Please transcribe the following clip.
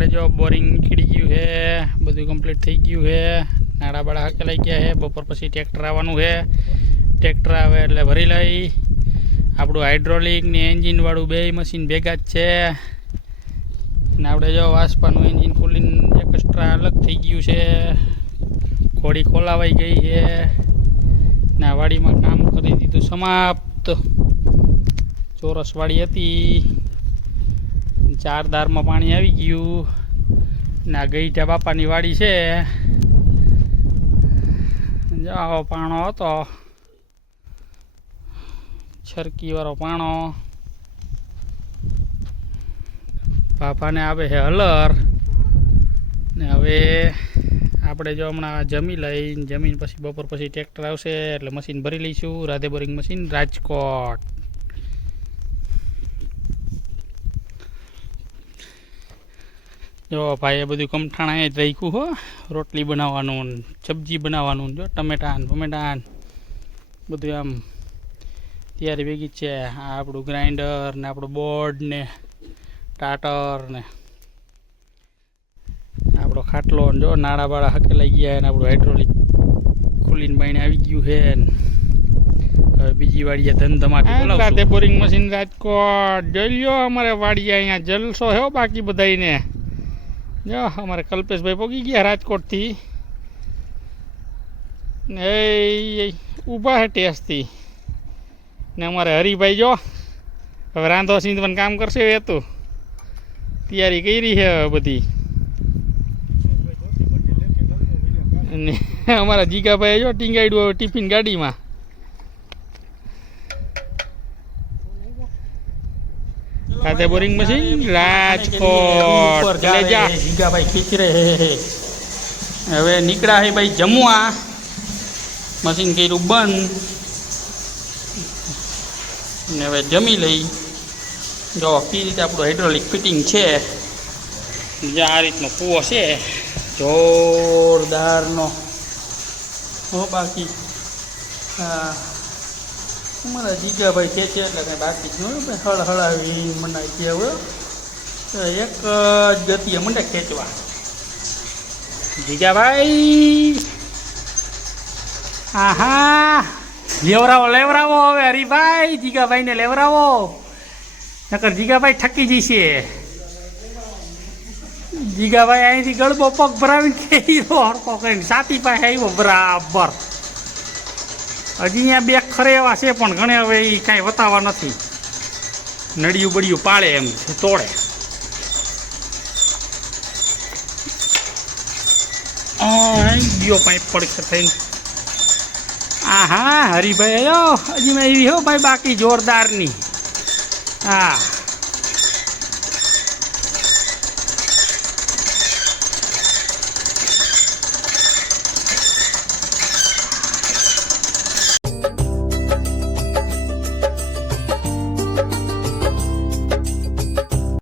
આપણે જો બોરિંગ નીકળી ગયું છે, બધું કમ્પ્લીટ થઈ ગયું છે, નાડા બાળા હકેલાઈ ગયા છે. બપોર પછી ટ્રેક્ટર આવવાનું છે. ટ્રેક્ટર આવે એટલે ભરી લઈ. આપણું હાઇડ્રોલિક ને એન્જિનવાળું બે મશીન ભેગા જ છે. ને આપણે જો વાસ્પાનું એન્જિન ખોલીને એક્સ્ટ્રા અલગ થઈ ગયું છે. ઘોડી ખોલાવાઈ ગઈ છે ને આ વાડીમાં કામ કરી દીધું સમાપ્ત. ચોરસ વાડી હતી, 4 દારમાં પાણી આવી ગયું ને આ ગઈઠા બાપાની વાડી છે. જાઓ પાણો હતો, છરકીવાળો પાણો. બાપાને આવે છે હલર ને હવે આપણે જો હમણાં જમી લઈને જમીન પછી બપોર પછી ટ્રેક્ટર આવશે એટલે મશીન ભરી લઈશું. Radhe boring machine Rajkot. જો ભાઈએ બધું કમઠાણા જ રાખ્યું હો. રોટલી બનાવવાનું, સબ્જી બનાવવાનું, જો ટમેટાન બમેટાન બધું આમ તૈયારી ભેગી જ છે. આ આપણું ગ્રાઇન્ડર ને આપણું બોર્ડ ને ટાટર ને આપણો ખાટલો જો નાળા બાળા હકેલાઈ ગયા ને આપણું હાઇડ્રોલિક ખુલીને બાઈને આવી ગયું છે. હવે બીજી વાડીએ ધમધમાટી રાતે બોરિંગ મશીન રાજકોટ. જોઈ લ્યો અમારે વાડીએ અહીંયા જલસો હે બાકી બધાને. જો અમારે કલ્પેશભાઈ પોગી ગયા રાજકોટથી ને ઊભા છે ટેસ્ટથી. ને અમારે હરિભાઈ જો હવે રાંધો સીંધવાનું કામ કરશે. એ તો તૈયારી કરી છે બધી. અને અમારા જીગાભાઈ જો ટીંગાડ્યું હવે ટિફિન ગાડીમાં. રાધે બોરિંગ મશીન રાજકોટ લે જા. જીગાભાઈ ખીચ રહે હવે નીકળ્યા હે ભાઈ જમવા. મશીન કર્યું બંધ ને હવે જમી લઈ. જો કઈ રીતે આપણું હાઇડ્રોલિક ફિટિંગ છે. જે આ રીતનો કૂવો છે જોરદારનો હો. બાકી હા અમારા જીગાભાઈ ખેંચે એટલે કંઈ બાકી જ ન હળ હળાવી મનાઈ ગયા હવે એક જ ગતિએ મંડે ખેંચવા. જીગાભાઈ હા હા લેવરાવો લેવરાવો હવે હરીભાઈ. જીગાભાઈને લેવરાવો નકર જીગાભાઈ ઠકી જશે. જીગાભાઈ અહીંથી ગળબો પગ ભરાવીને ખેંચો હરકો કરીને છાતી પાસે આવ્યો બરાબર. હજી અહીંયા બે ખરે એવા છે પણ ઘણે હવે એ કાંઈ વતાવા નથી. નડિયું બડિયું પાળે એમ છે તોડે. ગયો પાઇપ પડશે થઈને. હા હા હરીભાઈ આવ્યો હજી મેં એવી હો ભાઈ બાકી જોરદારની. હા